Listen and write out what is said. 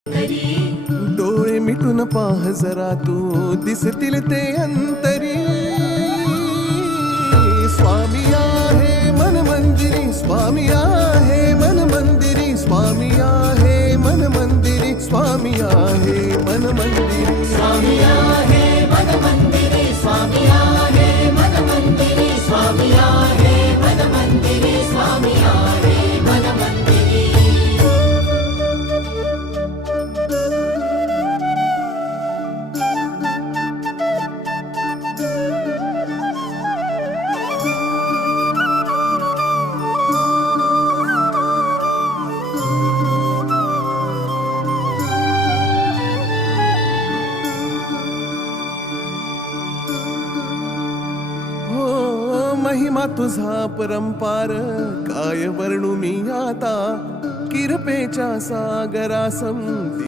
डोळे मिटून पाह जरा तू दिसतील ते अंतरी. स्वामी आहे मन मंदिरी, स्वामी आहे मन मंदिरी, स्वामी आहे मन मंदिरी, स्वामी आहे मन मंदिरी. स्वामी आहे मन मंदिरी, स्वामी आहे मन मंदिरी, स्वामी आहे मन मंदिरी, स्वामी आहे मन मंदिरी. महिमा तुझा परंपार काय वर्णू मी आता. किरपेच्या सागरासम